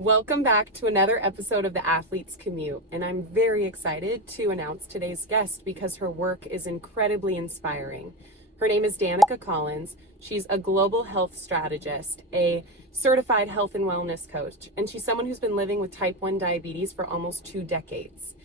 Welcome back to another episode of The Athlete's Commute, and I'm very excited to announce today's guest because her work is incredibly inspiring. Her name is Danica Collins. She's a global health strategist, a certified health and wellness coach, and she's someone who's been living with type 1 diabetes for almost 2 decades.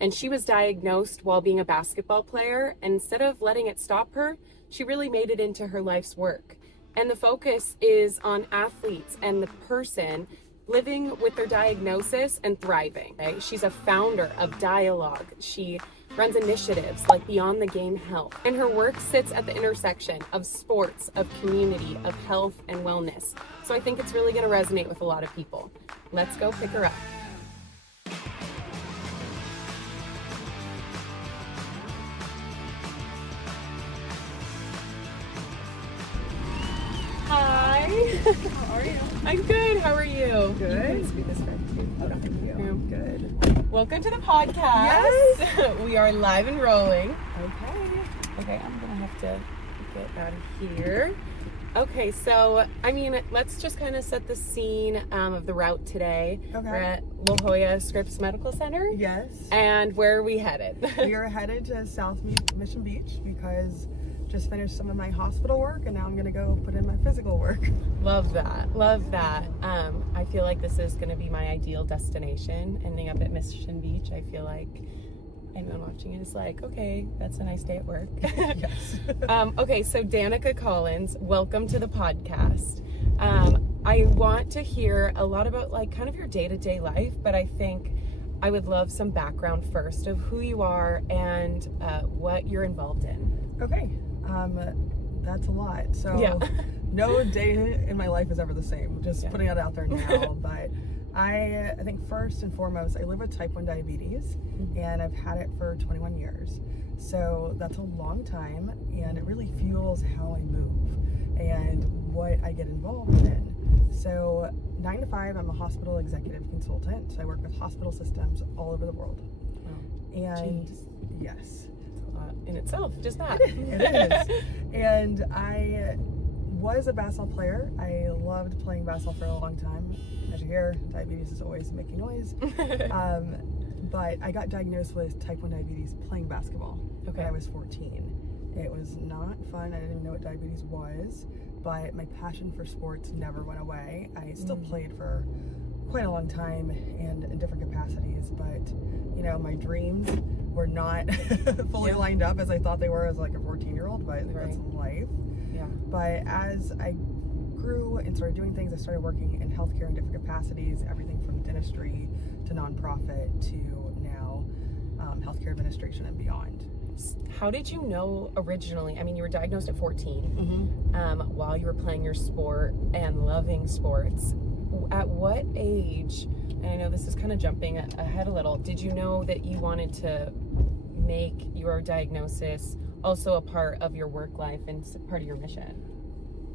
And she was diagnosed while being a basketball player, and instead of letting it stop her, she really made it into her life's work. And the focus is on athletes and the person living with their diagnosis and thriving. Okay? She's a founder of Dialogue. She runs initiatives like Beyond the Game Health. And her work sits at the intersection of sports, of community, of health and wellness. So I think it's really going to resonate with a lot of people. Let's go pick her up. Hi. How are you? I'm good. How are you? Good. You can speak this right to you. Thank you. Good. Welcome to the podcast. Yes. We are live and rolling. Okay. I'm gonna have to get out of here. Okay, so let's just kind of set the scene of the route today. Okay. We're at Jolla Scripps Medical Center. Yes. And where are we headed? We are headed to South Mission Beach because just finished some of my hospital work and now I'm gonna go put in my physical work. Love that. I feel like this is gonna be my ideal destination. Ending up at Mission Beach, I feel like anyone watching it is like, okay, that's a nice day at work. Yes. Okay, so Danica Collins, welcome to the podcast. I want to hear a lot about kind of your day-to-day life, but I think I would love some background first of who you are and what you're involved in. Okay. That's a lot. So Yeah. No day in my life is ever the same. Just putting it out there now. But I think first and foremost, I live with type 1 diabetes and I've had it for 21 years. So that's a long time and it really fuels how I move and what I get involved in. So 9 to 5, I'm a hospital executive consultant. So I work with hospital systems all over the world. Oh, And geez. yes. That's a lot in itself, just that. It is. And I was a basketball player. I loved playing basketball for a long time. As you hear, diabetes is always making noise. But I got diagnosed with type 1 diabetes playing basketball when I was 14. It was not fun. I didn't even know what diabetes was, but my passion for sports never went away. I still played for quite a long time and in different capacities, but my dreams were not fully lined up as I thought they were as like a 14-year-old, but I think that's life. Yeah. But as I grew and started doing things, I started working in healthcare in different capacities, everything from dentistry to nonprofit to now healthcare administration and beyond. How did you know originally? I mean, you were diagnosed at 14 while you were playing your sport and loving sports. At what age, and I know this is kind of jumping ahead a little, did you know that you wanted to make your diagnosis also a part of your work life and part of your mission?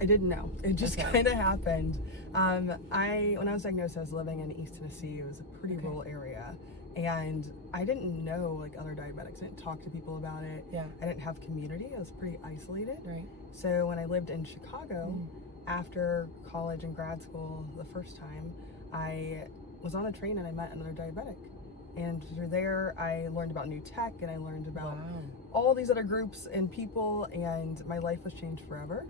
I didn't know. It just kind of happened. When I was diagnosed, I was living in East Tennessee. It was a pretty rural area. And I didn't know other diabetics. I didn't talk to people about it. Yeah. I didn't have community. I was pretty isolated. Right. So when I lived in Chicago, after college and grad school the first time, I was on a train and I met another diabetic. And through there, I learned about new tech and I learned about all these other groups and people, and my life was changed forever.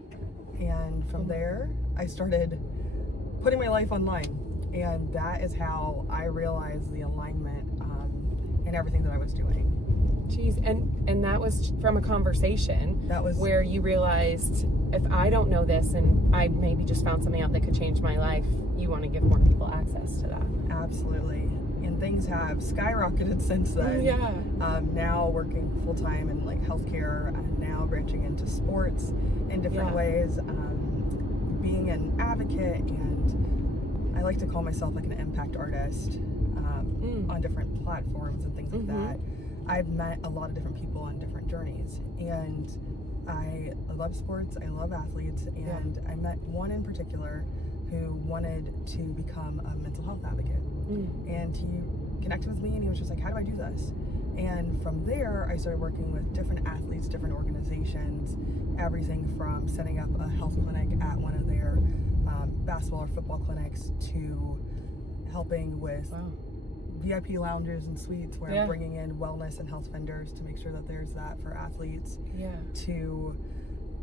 And from there, I started putting my life online. And that is how I realized the alignment in everything that I was doing. Geez, and that was from a conversation where you realized, if I don't know this and I maybe just found something out that could change my life, you want to give more people access to that. Absolutely. And things have skyrocketed since then. Yeah. Now working full-time in healthcare and now branching into sports in different ways, being an advocate, and I like to call myself an impact artist on different platforms and things like that. I've met a lot of different people on different journeys, and I love sports, I love athletes, and I met one in particular who wanted to become a mental health advocate. And he connected with me and he was just like, how do I do this? And from there, I started working with different athletes, different organizations, everything from setting up a health clinic at one of their basketball or football clinics to helping with Wow. VIP lounges and suites where Yeah. I'm bringing in wellness and health vendors to make sure that there's that for athletes, Yeah. to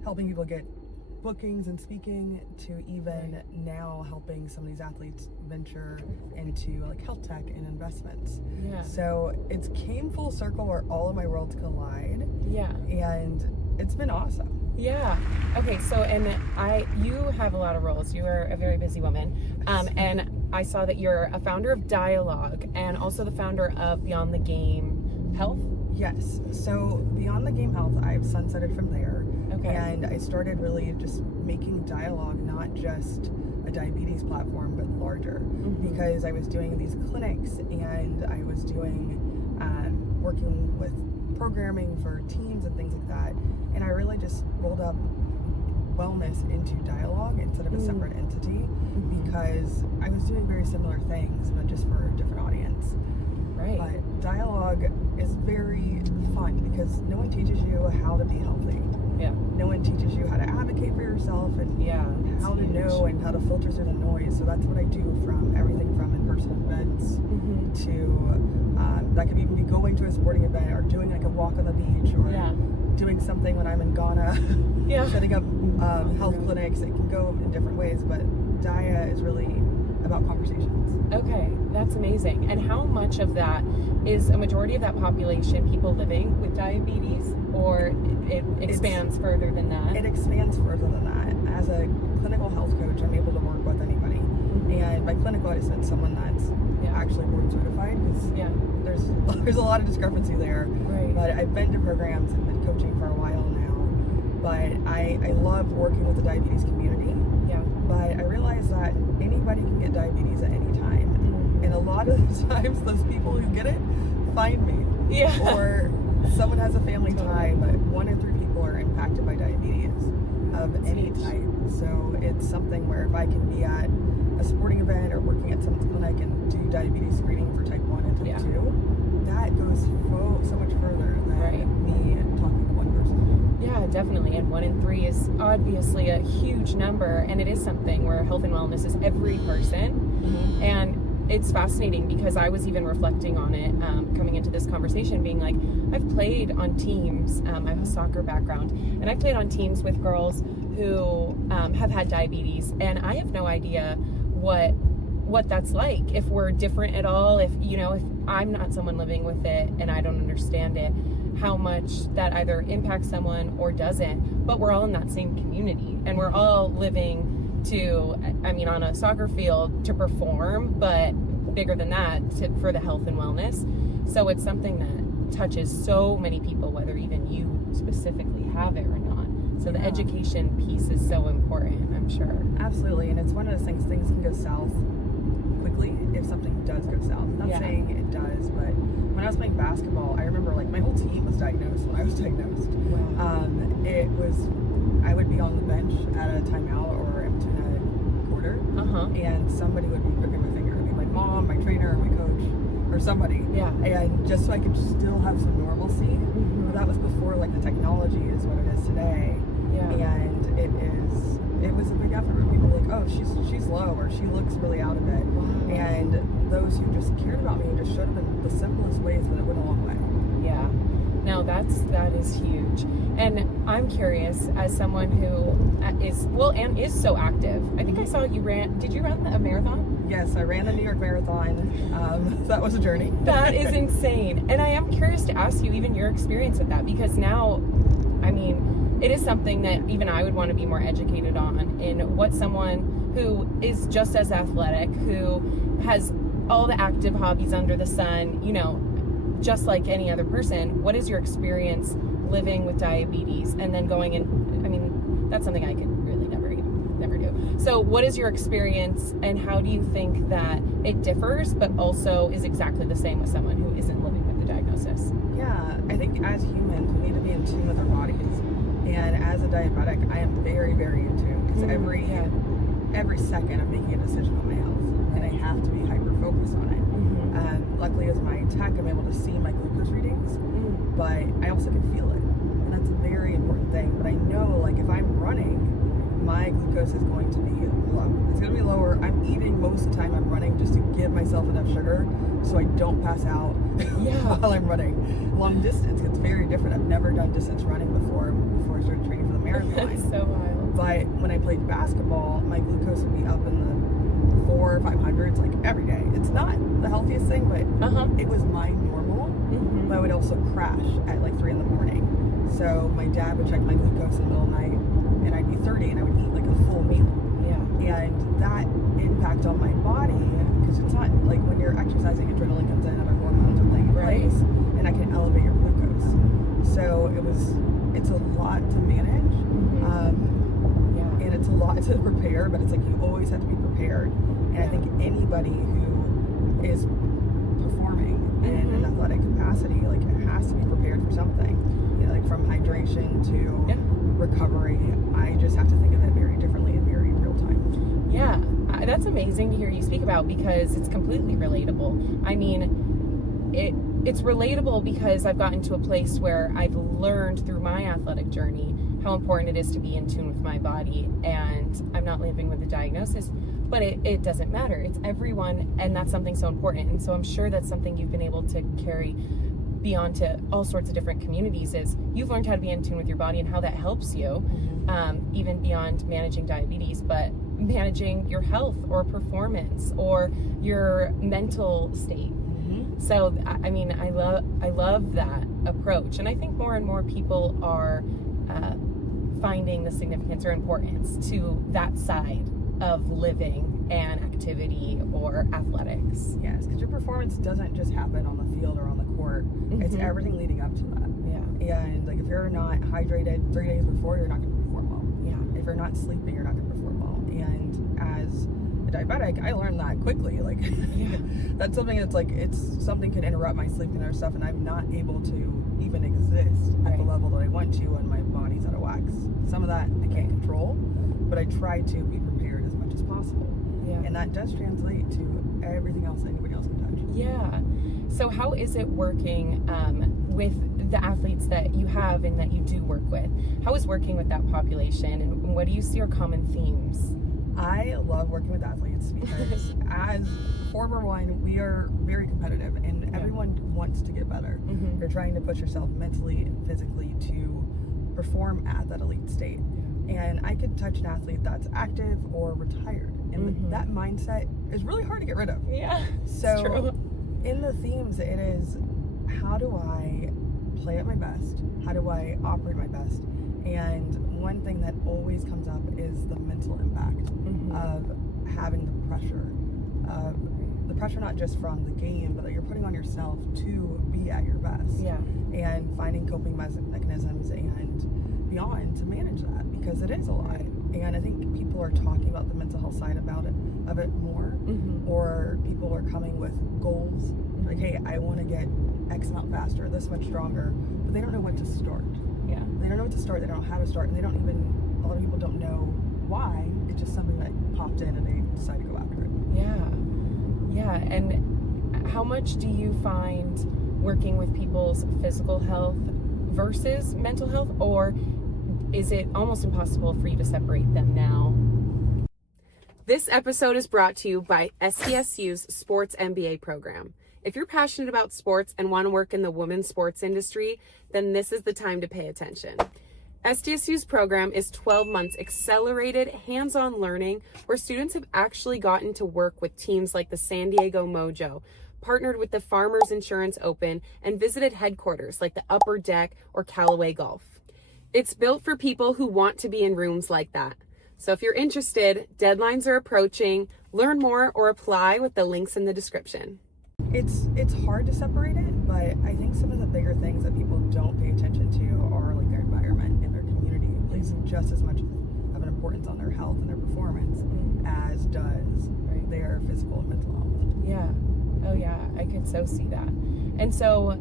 helping people get bookings and speaking, to even now helping some of these athletes venture into like health tech and investments. Yeah. So it's came full circle where all of my worlds collide, Yeah. and it's been awesome. Yeah. Okay. So, and you have a lot of roles. You are a very busy woman. And I saw that you're a founder of Dialogue and also the founder of Beyond the Game Health. Yes. So Beyond the Game Health, I've sunsetted from there. Okay. And I started really just making Dialogue not just a diabetes platform, but larger. Because I was doing these clinics and I was doing, working with programming for teams and things like that. And I really just rolled up wellness into Dialogue instead of a separate entity, because I was doing very similar things, but just for a different audience. Right. But Dialogue is very fun because no one teaches you how to be healthy. Yeah. No one teaches you how to advocate for yourself and how to know and how to filter through the noise. So that's what I do, from everything from in-person events to that could even be going to a sporting event or doing like a walk on the beach or doing something when I'm in Ghana, setting up health clinics. It can go in different ways, but Dia is really about conversations. Okay, that's amazing. And how much of that is a majority of that population people living with diabetes, or it expands further than that? It expands further than that. As a clinical health coach, I'm able to work with anybody. And by clinical, I just meant someone that's actually board certified, because there's a lot of discrepancy there. Right. But I've been to programs and been coaching for a while now. But I love working with the diabetes community. Yeah. But I realize that anybody can get diabetes at any time. And a lot of the times, those people who get it find me. Yeah. Or someone has a family tie, but 1 or 3 people are impacted by diabetes of any type. So it's something where if I can be at a sporting event or working at someone's clinic and do diabetes screening for type 1 and type 2, that goes so much further than me talking to one person. Yeah, definitely. And 1 in 3 is obviously a huge number, and it is something where health and wellness is every person. And it's fascinating because I was even reflecting on it coming into this conversation, being like, I've played on teams. I have a soccer background, and I played on teams with girls who have had diabetes, and I have no idea what that's like, if we're different at all, if I'm not someone living with it and I don't understand it, how much that either impacts someone or doesn't. But we're all in that same community, and we're all living on a soccer field to perform, but bigger than that, for the health and wellness. So it's something that touches so many people, whether even you specifically have it or not. So the education piece is so important, I'm sure. Absolutely. And it's one of those things can go south quickly if something does go south. Not saying it does, but when I was playing basketball, I remember like my whole team was diagnosed when I was diagnosed. Wow. I would be on the bench at a timeout or empty net quarter, and somebody would be pricking my finger. It'd be my mom, my trainer, my coach, or somebody. Yeah. And just so I could still have some normalcy. But that was before like the technology is what it is today. Yeah. And it was a big effort. People were like, oh, she's low, or she looks really out of it. Wow. And those who just cared about me just showed up in the simplest ways, but it went a long way. Yeah. No, that is huge. And I'm curious, as someone who is so active. I think I saw you did you run a marathon? Yes, I ran the New York Marathon. That was a journey. That is insane. And I am curious to ask you even your experience with that, because now, it is something that even I would want to be more educated on, in what someone who is just as athletic, who has all the active hobbies under the sun, just like any other person, what is your experience living with diabetes and then going in? That's something I could really never do. So what is your experience, and how do you think that it differs but also is exactly the same with someone who isn't living with the diagnosis? Yeah, I think as humans, we need to be in tune with our bodies. And as a diabetic, I am very, very in tune, because every second I'm making a decision on my health, and I have to be hyper-focused on it. Luckily, as my tech, I'm able to see my glucose readings, but I also can feel it, and that's a very important thing. But I know, like, if I'm running, my glucose is going to be low. It's going to be lower. I'm eating most of the time I'm running just to give my myself enough sugar so I don't pass out while I'm running. Long distance, it's very different. I've never done distance running before I started training for the marathon. That's so wild. But when I played basketball, my glucose would be up in the 400 or 500s like every day. It's not the healthiest thing, but it was my normal. But I would also crash at like 3 in the morning. So my dad would check my glucose in the middle of the night, and I'd be 30, and I would eat like a full meal. Yeah. And that impact on my body, because it's not like when you're exercising, adrenaline comes in, other hormones are playing in place, and I can elevate your glucose. So it's a lot to manage. And it's a lot to prepare, but it's like you always have to be prepared. And I think anybody who is performing in an athletic capacity, like, has to be prepared for something. You know, like from hydration to recovery. I just have to think of it very differently in very real time. Yeah, that's amazing to hear you speak about, because it's completely relatable. I mean, it's relatable because I've gotten to a place where I've learned through my athletic journey how important it is to be in tune with my body, and I'm not living with a diagnosis, but it doesn't matter. It's everyone, and that's something so important. And so I'm sure that's something you've been able to carry beyond to all sorts of different communities, is you've learned how to be in tune with your body and how that helps you, even beyond managing diabetes, but managing your health or performance or your mental state. So, I mean, I love that approach. And I think more and more people are finding the significance or importance to that side of living and activity or athletics. Yes, because your performance doesn't just happen on the field or on the court. It's everything leading up to that. Yeah. And like, if you're not hydrated 3 days before, you're not going to perform well. Yeah. If you're not sleeping, you're not going to perform well. And as a diabetic, I learned that quickly. Like, that's something that's like, something can interrupt my sleep and other stuff, and I'm not able to even exist at the level that I want to when my body's out of whack. Some of that I can't control, but I try to be prepared as much as possible. Yeah. And that does translate to everything else that anybody else can touch. Yeah. So how is it working with the athletes that you have and that you do work with? How is working with that population, and what do you see are common themes? I love working with athletes because as former one, we are very competitive, and everyone wants to get better. You're trying to push yourself mentally and physically to perform at that elite state. And I could touch an athlete that's active or retired, and that mindset is really hard to get rid of. Yeah, so true. In the themes, it is, how do I play at my best? How do I operate my best? And one thing that always comes up is the mental impact of having the pressure not just from the game, but that you're putting on yourself to be at your best. Yeah. And finding coping mechanisms and beyond to manage that, because it is a lot. And I think people are talking about the mental health side of it more, or people are coming with goals like, hey, I want to get X amount faster, this much stronger, but they don't know what to start. Yeah. They don't know what to start, they don't know how to start, and a lot of people don't know why. It's just something that popped in and they decide to go after it. Yeah. And how much do you find working with people's physical health versus mental health, or is it almost impossible for you to separate them now? This episode is brought to you by SDSU's Sports MBA program. If you're passionate about sports and want to work in the women's sports industry, then this is the time to pay attention. SDSU's program is 12 months accelerated hands-on learning where students have actually gotten to work with teams like the San Diego Mojo, partnered with the Farmers Insurance Open, and visited headquarters like the Upper Deck or Callaway Golf. It's built for people who want to be in rooms like that. So if you're interested, deadlines are approaching. Learn more or apply with the links in the description. It's hard to separate it, but I think some of the bigger things that people don't pay attention to are like their environment and their community. It plays just as much of an importance on their health and their performance as does their physical and mental health. Yeah. Oh yeah, I could so see that. And so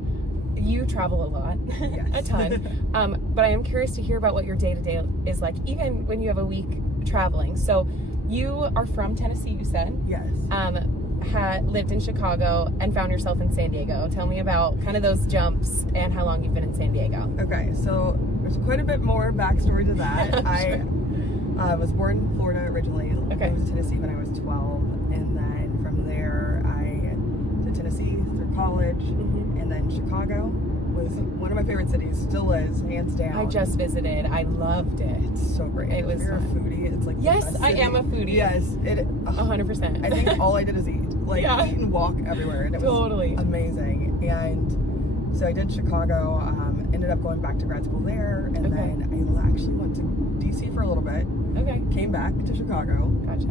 you travel a lot, yes. A ton, but I am curious to hear about what your day-to-day is like, even when you have a week traveling. So you are from Tennessee, you said? Yes. Had lived in Chicago and found yourself in San Diego. Tell me about kind of those jumps and how long you've been in San Diego. Okay, so there's quite a bit more backstory to that. I was born in Florida originally. Okay. I moved to Tennessee when I was 12, and then from there I college, and then Chicago was one of my favorite cities, still is, hands down. I just visited. I loved it. It's so great. It was if you're fun. a foodie, it's like the Yes, best I city. am a foodie. Yes, 100%. I think all I did is eat, eat and walk everywhere, and it was amazing. And so I did Chicago. Ended up going back to grad school there, and then I actually went to DC for a little bit. Okay. Came back to Chicago. Gotcha.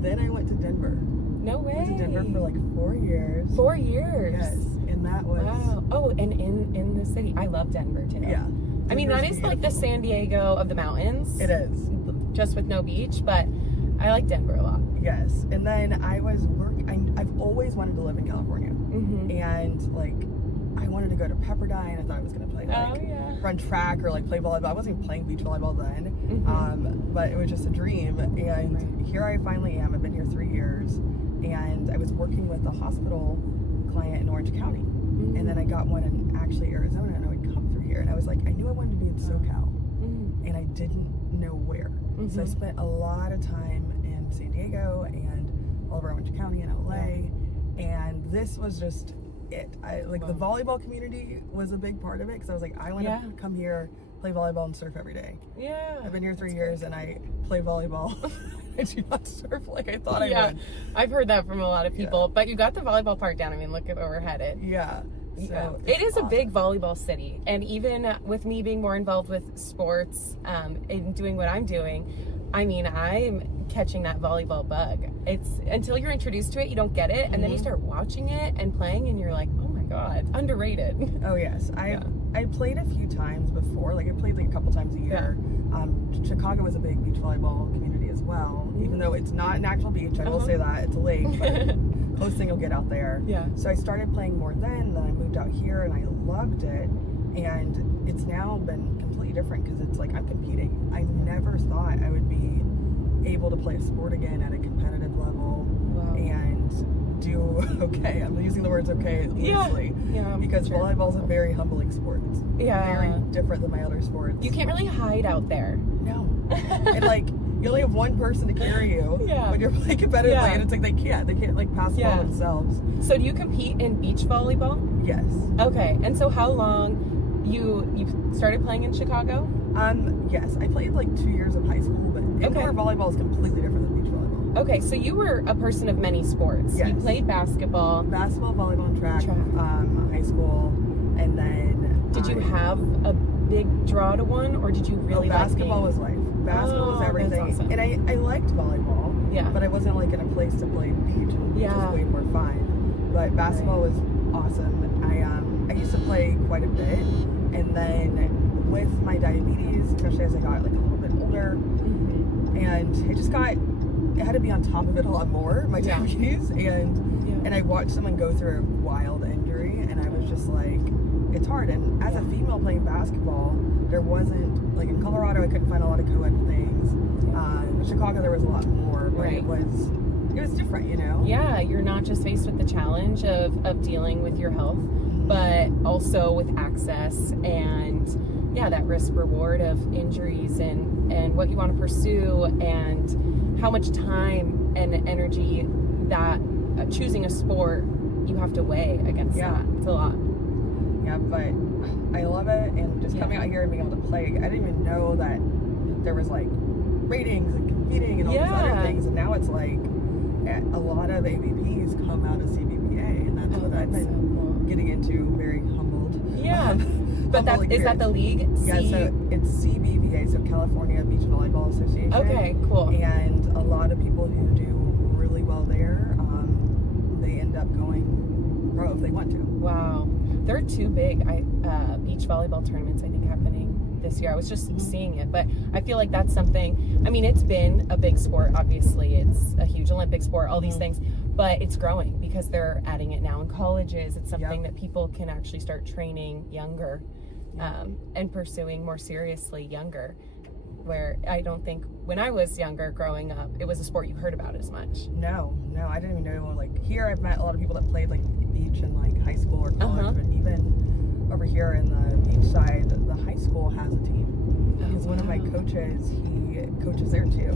Then I went to Denver. No way. Went to Denver for like 4 years. 4 years. Yes, and that was wow. Oh, and in the city, I love Denver too. Yeah. I mean, that is like the San Diego of the mountains. It is. Just with no beach, but I like Denver a lot. Yes, and then I've always wanted to live in California, and like I wanted to go to Pepperdine. I thought I was going to play run track or like play volleyball. I wasn't even playing beach volleyball then, but it was just a dream. And here I finally am. I've been here 3 years, and I was working with a hospital client in Orange County, and then I got one in actually Arizona, and I would come through here, and I was like, I knew I wanted to be in SoCal, and I didn't know where. So I spent a lot of time in San Diego and all over Orange County and LA, and this was just it. The volleyball community was a big part of it, because I was like, I want to come here, play volleyball and surf every day. Yeah. I've been here 3 years and I play volleyball. I do not surf like I thought I would. I've heard that from a lot of people, but you got the volleyball part down. I mean, look at where we're headed. Yeah. So it is awesome. A big volleyball city, and even with me being more involved with sports and doing what I'm doing, I mean, I'm catching that volleyball bug. It's until you're introduced to it, you don't get it, and then you start watching it and playing, and you're like, oh my god, underrated. Oh yes, I played a few times before. Like I played like a couple times a year. Chicago was a big beach volleyball community as well, even though it's not an actual beach. I will say that it's a lake, but closest thing you'll get out there. Yeah. So I started playing more then I moved out here, and I loved it. And it's now been completely different, because it's like I'm competing. I never thought I would be able to play a sport again at a competitive level and do okay. I'm using the words okay loosely, because volleyball is a very humbling sport. It's very different than my other sports. You can't really hide out there. No. And like you only have one person to carry you when you're playing competitively, and it's like they can't like pass the ball themselves. So do you compete in beach volleyball? Yes. Okay. And so how long you started playing in Chicago? Yes, I played like 2 years of high school, but indoor volleyball is completely different than beach volleyball. Okay, so you were a person of many sports. Yes. You played basketball, volleyball, and track. High school, and then did you have a big draw to one, or did you really like basketball was life. Basketball was everything. That's awesome. And I liked volleyball. Yeah. But I wasn't like in a place to play beach, and beach was way more fun. But basketball was awesome. I used to play quite a bit, and then with my diabetes, especially as I got like a little bit older, and I had to be on top of it a lot more, my diabetes, and I watched someone go through a wild injury, and I was just like, it's hard. And as a female playing basketball, there wasn't, like in Colorado, I couldn't find a lot of co-ed things. In Chicago, there was a lot more, but it was different, you know? Yeah, you're not just faced with the challenge of dealing with your health, but also with access and that risk reward of injuries and what you want to pursue, and how much time and energy that choosing a sport you have to weigh against that. It's a lot. Yeah, but I love it, and just coming out here and being able to play, I didn't even know that there was like ratings and competing and all these other things, and now it's like a lot of AVPs come out of CBBA, and that's what I've been getting into, very humbled. Yeah. But is that the league? Yeah, so it's CBVA, so California Beach Volleyball Association. Okay, cool. And a lot of people who do really well there, they end up going pro if they want to. Wow. There are 2 big beach volleyball tournaments, I think, happening this year. I was just seeing it, but I feel like that's something, I mean, it's been a big sport, obviously. It's a huge Olympic sport, all these things, but it's growing because they're adding it now in colleges. It's something that people can actually start training younger and pursuing more seriously younger, where I don't think when I was younger growing up, it was a sport you heard about as much. No, I didn't even know. Like here, I've met a lot of people that played like beach in like high school or college, but even over here in the beach side, the high school has a team. Because one of my coaches, he coaches there too.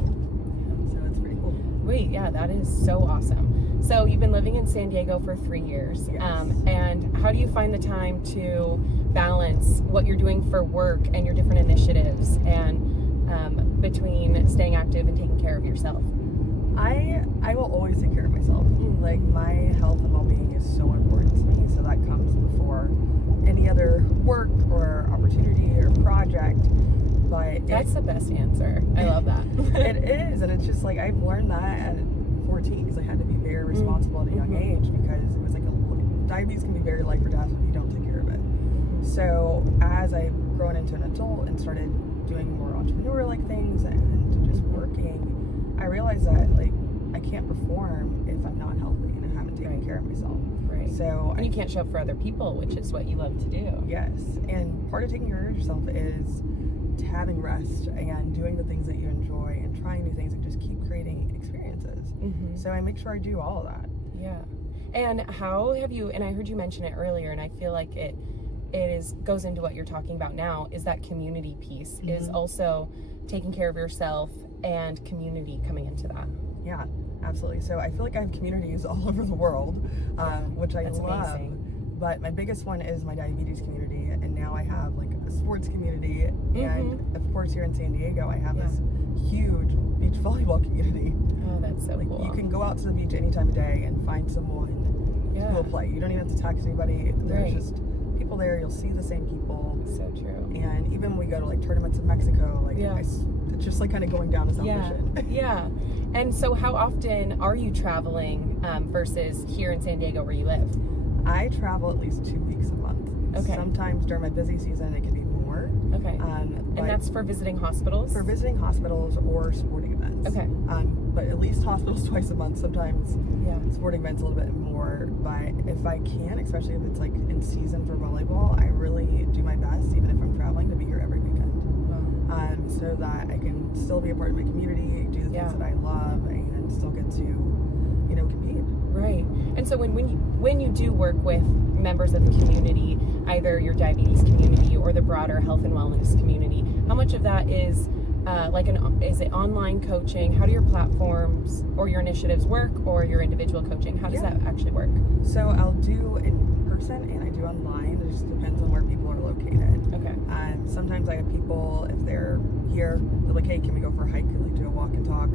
So it's pretty cool. Wait, yeah, that is so awesome. So you've been living in San Diego for 3 years. Yes. And how do you find the time to balance what you're doing for work and your different initiatives and between staying active and taking care of yourself? I will always take care of myself. Like, my health and well-being is so important to me, so that comes before any other work or opportunity or project. But That's the best answer. I love that. It is, and it's just like I've learned that at 14 because I had to be very responsible at a young age, because it was like diabetes can be very life or death if you don't take care of it. So as I've grown into an adult and started doing more entrepreneur-like things and just working, I realized that like I can't perform if I'm not healthy and I haven't taken care of myself. Right. So and you can't show up for other people, which is what you love to do. Yes, and part of taking care of yourself is having rest and doing the things that you enjoy and trying new things and just keep creating experiences. So I make sure I do all of that. Yeah. And how have you, and I heard you mention it earlier, and I feel like it goes into what you're talking about now, is that community piece is also taking care of yourself and community coming into that. Yeah, absolutely. So I feel like I have communities all over the world, which I love. Amazing. But my biggest one is my diabetes community, and now I have like a sports community, and of course here in San Diego I have this huge beach volleyball community. Oh, that's so Like, cool. you can go out to the beach any time of day and find someone who will play. You don't even have to text anybody. There's just people there. You'll see the same people. So true. And even when we go to like tournaments in Mexico, like it's just like kind of going down a salvation. Yeah. And so how often are you traveling versus here in San Diego where you live? I travel at least 2 weeks a month. Okay. Sometimes during my busy season it can be more. Okay. And that's for visiting hospitals? For visiting hospitals or sporting events. Okay. But at least hospitals twice a month. Sometimes sporting events a little bit more. But if I can, especially if it's like in season for volleyball, I really do my best, even if I'm traveling, to be here every weekend. Wow. So that I can still be a part of my community, do the things that I love, and still get to, you know, compete. Right. And so when you do work with members of the community, either your diabetes community or the broader health and wellness community, how much of that is is it online coaching? How do your platforms or your initiatives work, or your individual coaching? How does that actually work? So I'll do in person and I do online. It just depends on where people are located. Okay. Sometimes I have people, if they're here, they're like, hey, can we go for a hike? Can we do a walk and talk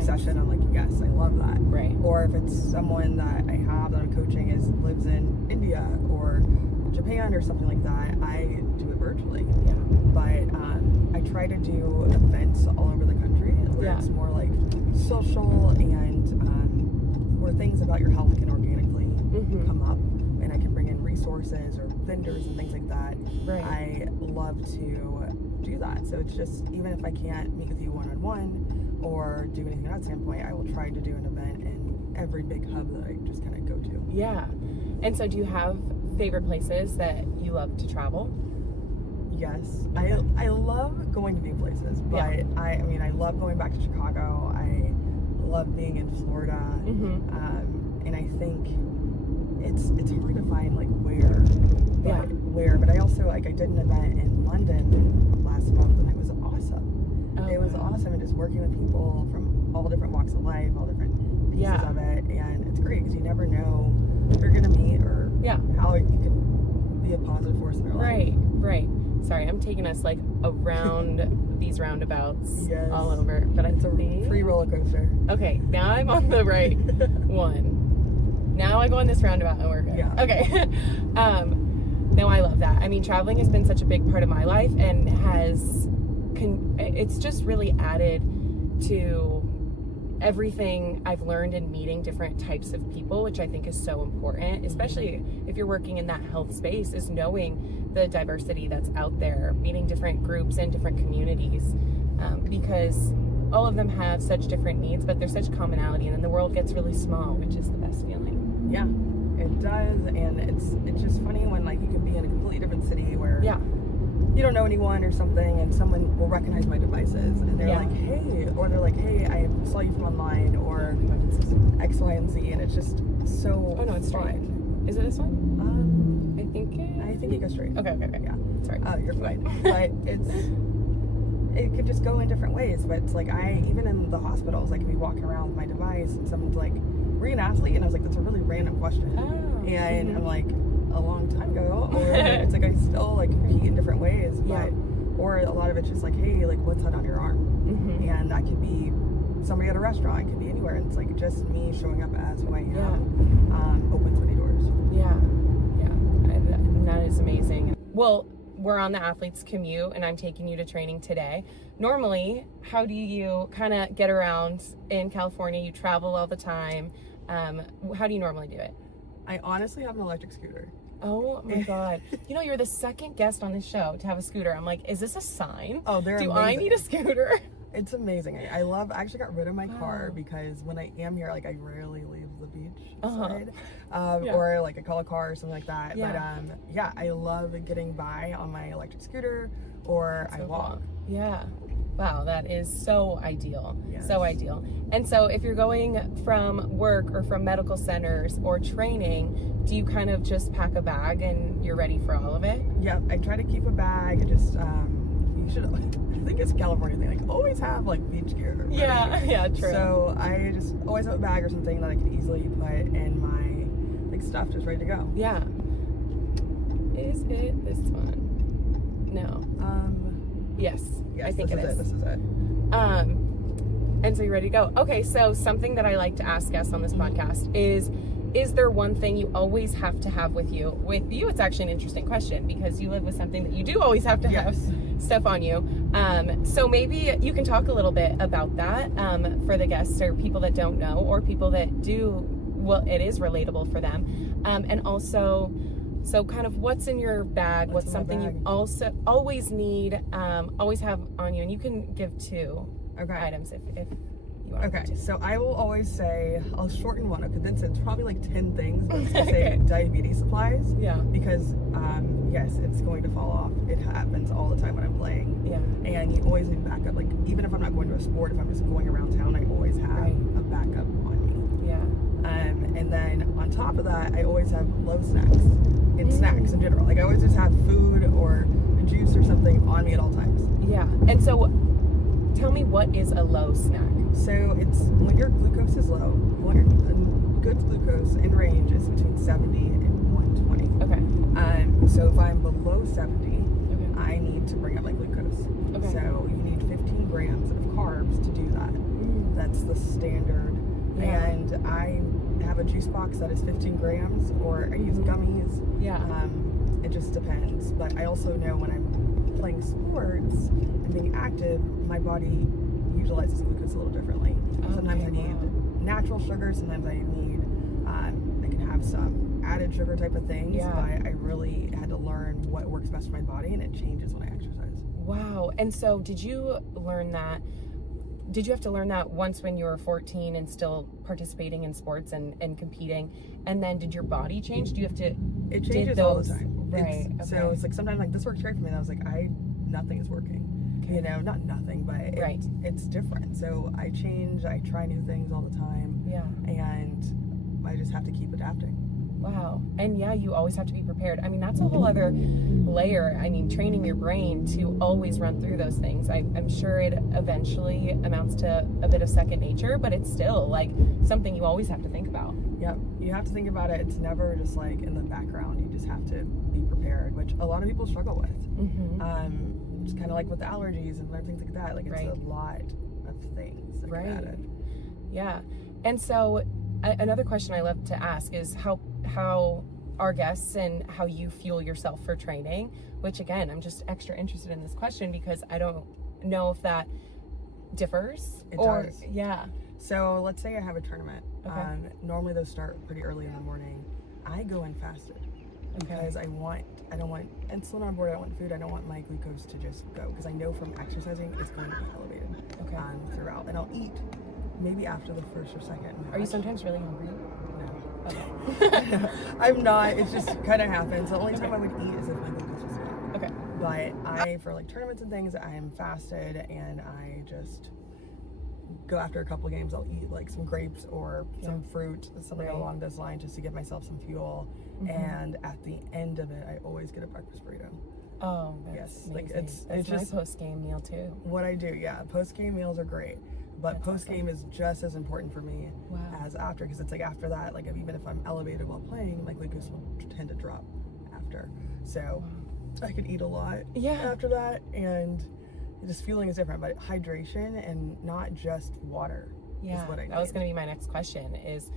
session? I'm like, yes, I love that. Right. Or if it's someone that I have that I'm coaching lives in India or Japan or something like that, I do it virtually. Yeah. But I try to do events all over the country where it's more like social and where things about your health can organically come up, and I can bring in resources or vendors and things like that. Right. I love to do that. So it's just, even if I can't meet with you one-on-one or do anything at that standpoint, I will try to do an event in every big hub that I just kind of go to. Yeah. And so do you have favorite places that you love to travel? Yes. I love going to new places, but I mean, I love going back to Chicago. I love being in Florida. And I think it's hard to find like where. But I also, like, I did an event in London last month and it was awesome. It was awesome, and just working with people from all different walks of life, all different pieces of it, and it's great because you never know who you're gonna meet or how you can be a positive force in their life. Right. Sorry, I'm taking us like around these roundabouts all over, but it's a free roller coaster. Okay, now I'm on the right one. Now I go on this roundabout and we're good. Yeah. Okay. No, I love that. I mean, traveling has been such a big part of my life, and it's just really added to everything I've learned in meeting different types of people, which I think is so important, especially if you're working in that health space, is knowing the diversity that's out there, meeting different groups and different communities, because all of them have such different needs, but there's such commonality, and then the world gets really small, which is the best feeling. Yeah, it does. And it's just funny when, like, you can be in a completely different city where you don't know anyone or something, and someone will recognize my devices, and they're like, hey, or they're like, hey, I saw you from online, or X, Y, and Z, and it's just so it's fun. straight. Is it this one? I think you go straight. Okay. Yeah. Sorry. You're fine. But it could just go in different ways. But it's like, even in the hospitals, I can be walking around with my device and someone's like, were you an athlete? And I was like, that's a really random question. Oh. And I'm like, a long time ago. Or it's like I still like compete in different ways, but or a lot of it's just like, hey, like what's that on your arm? And that could be somebody at a restaurant, it could be anywhere. And it's like just me showing up as who I am. Opens many doors. And that is amazing. Well, we're on the Athletes Commute and I'm taking you to training today. Normally, how do you kind of get around in California? You travel all the time. How do you normally do it? I honestly have an electric scooter. Oh my God. You know, you're the second guest on this show to have a scooter. I'm like, is this a sign? Oh, they're Do amazing. I need a scooter? It's amazing. I actually got rid of my car because when I am here, like I rarely leave the beach side. Or like I call a car or something like that. But I love getting by on my electric scooter or I walk. Yeah. Wow, that is so ideal. Yes. So ideal. And so if you're going from work or from medical centers or training, do you kind of just pack a bag and you're ready for all of it? Yeah, I try to keep a bag and just you should, I think it's a California thing, like always have like beach gear ready. Yeah, true. So I just always have a bag or something that I can easily put in my like stuff just ready to go. Yeah. Is it this one? No. Yes, I think it is. This is it. And so you're ready to go. Okay, so something that I like to ask guests on this podcast is there one thing you always have to have with you? With you, it's actually an interesting question because you live with something that you do always have to have stuff on you. So maybe you can talk a little bit about that for the guests or people that don't know or people that do, well, it is relatable for them. And also, so kind of what's in your bag, what's something you also always need, always have on you, and you can give two items if you want. Okay, so I will always say, I'll shorten one up because it's probably like 10 things, but it's gonna say diabetes supplies. Yeah. Because yes, it's going to fall off. It happens all the time when I'm playing. Yeah. And you always need backup. Like even if I'm not going to a sport, if I'm just going around town, I always have a backup on me. Yeah. And then on top of that, I always have low snacks and snacks in general. Like I always just have food or juice or something on me at all times. Yeah. And so tell me, what is a low snack? So it's when your glucose is low, good glucose in range is between 70 and 120. Okay. So if I'm below 70, I need to bring up my glucose. Okay. So you need 15 grams of carbs to do that. That's the standard. Yeah. And I have a juice box that is 15 grams, or I use gummies. Yeah. It just depends. But I also know when I'm playing sports and being active, my body utilizes glucose a little differently. Sometimes I need natural sugar, sometimes I need, I can have some added sugar type of things. Yeah. But I really had to learn what works best for my body, and it changes when I exercise. Wow. And so did you have to learn that once when you were 14 and still participating in sports and competing? And then did your body change? Do you have to? It changes all the time. Right. So it's like sometimes like this works great for me. And I was like, nothing is working. Okay. You know, not nothing, but it's different. So I change. I try new things all the time. Yeah. And I just have to keep adapting. Wow. And yeah, you always have to be prepared. I mean, that's a whole other layer. I mean, training your brain to always run through those things. I'm sure it eventually amounts to a bit of second nature, but it's still like something you always have to think about. Yep. You have to think about it. It's never just like in the background. You just have to be prepared, which a lot of people struggle with. Just kind of like with the allergies and things like that. Like it's a lot of things that get added. Yeah. And so another question I love to ask is how our guests and how you fuel yourself for training, which again, I'm just extra interested in this question because I don't know if that differs. It does. Yeah. So let's say I have a tournament. Normally those start pretty early in the morning. I go in fasted because I don't want insulin on board. I don't want food. I don't want my glucose to just go because I know from exercising it's going to be elevated throughout. And I'll eat maybe after the first or second. Are you sometimes really hungry? No. Okay. I'm not. It just kind of happens. The only time I would eat is if my glucose was low. Okay. But for like tournaments and things, I am fasted and I just go after a couple of games. I'll eat like some grapes or some fruit, something along those lines, just to give myself some fuel. And at the end of it, I always get a breakfast burrito. Oh, that's amazing. Like it's just my post-game meal too. What I do, post-game meals are great. but That's post game is just as important for me Wow. as after, because it's like after that, like even if I'm elevated while playing, my glucose will tend to drop after. So I could eat a lot after that, and this feeling is different. But hydration and not just water is what I need. That was going to be my next question is,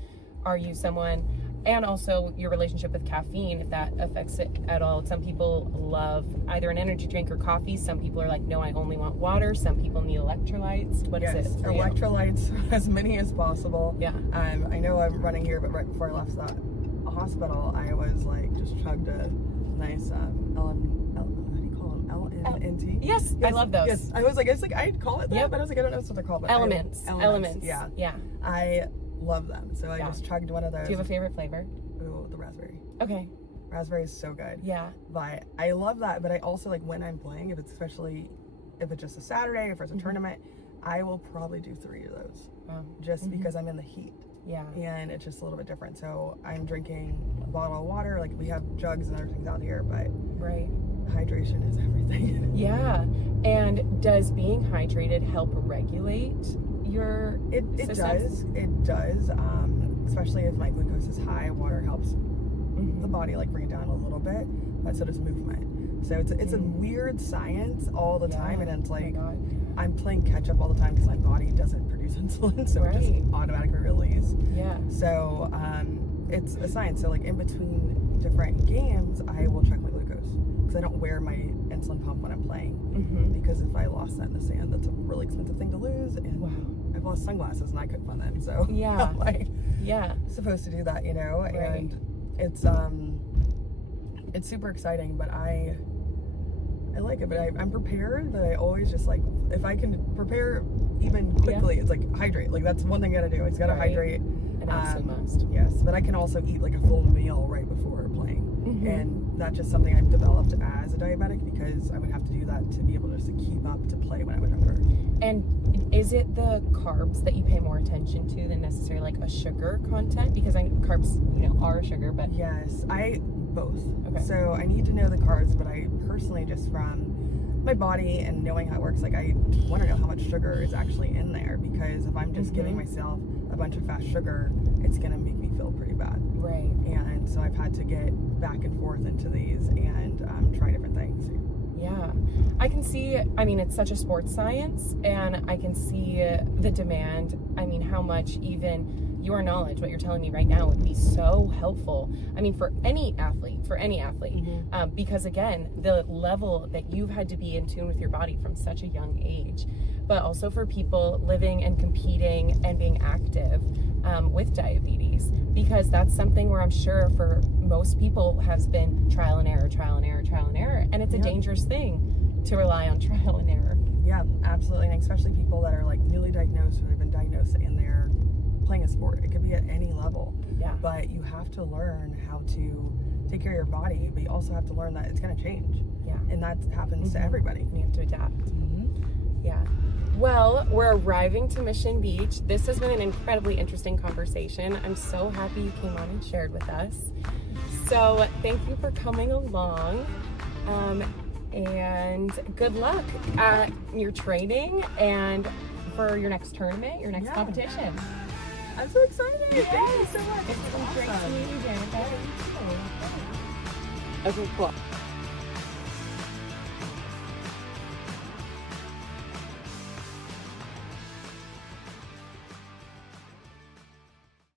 are you someone, and also your relationship with caffeine, if that affects it at all? Some people love either an energy drink or coffee. Some people are like, no, I only want water. Some people need electrolytes. What is it for you? Electrolytes, as many as possible. Yeah. I know I'm running here, but right before I left the hospital, I was like just chugged a nice how do you call them? LMNT? Yes, I love those. Yes, I was like, I'd call it that, but I was like, I don't know what they're called. But Elements. Yeah. I love them. So I just chugged one of those. Do you have a favorite flavor? Oh, the raspberry. Okay. Raspberry is so good. Yeah. But I love that. But I also like when I'm playing, especially if it's just a Saturday, if it's a tournament, I will probably do 3 of those. Wow. Just because I'm in the heat. Yeah. And it's just a little bit different. So I'm drinking a bottle of water. Like we have jugs and other things out here, but hydration is everything. Yeah. And does being hydrated help regulate your It does. It does. Especially if my glucose is high, water helps the body like bring it down a little bit, but so does movement. So it's a weird science all the time, and it's like I'm playing catch up all the time because my body doesn't produce insulin, so it just automatically release. Yeah. So it's a science. So like in between different games, I will check my glucose because I don't wear my insulin pump when I'm playing, because if I lost that in the sand, that's a really expensive thing to lose. And I've lost sunglasses and I couldn't find them, so I'm like supposed to do that, you know. And it's super exciting, but I like it. But I'm prepared, but I always just like, if I can prepare even quickly, it's like hydrate. Like that's one thing I gotta do. I just gotta hydrate. An absolute must. Yes, but I can also eat like a full meal right before playing, and that's just something I've developed as a diabetic, because I would have to do that to be able to just keep up to play when I was younger. And is it the carbs that you pay more attention to than necessarily like a sugar content? Because I carbs, are a sugar, but yes, both. Okay. So I need to know the carbs, but I personally, just from my body and knowing how it works, like I want to know how much sugar is actually in there, because if I'm just giving myself a bunch of fast sugar, it's gonna make me feel pretty bad. Right. And so I've had to get back and forth into these and try different things. Yeah, I can see, it's such a sports science, and I can see the demand. How much even your knowledge, what you're telling me right now, would be so helpful. For any athlete, because again, the level that you've had to be in tune with your body from such a young age, but also for people living and competing and being active with diabetes, because that's something where I'm sure for most people has been trial and error, and it's a dangerous thing to rely on trial and error. Yeah, absolutely. And especially people that are like newly diagnosed or have been diagnosed and they're playing a sport. It could be at any level. Yeah. But you have to learn how to take care of your body, but you also have to learn that it's going to change. Yeah. And that happens to everybody. You have to adapt. Yeah. Well, we're arriving to Mission Beach. This has been an incredibly interesting conversation. I'm so happy you came on and shared with us. So thank you for coming along. And good luck at your training and for your next tournament, your next competition. I'm so excited. Thank you so much. It's been great to meet you, Danica. Okay, cool.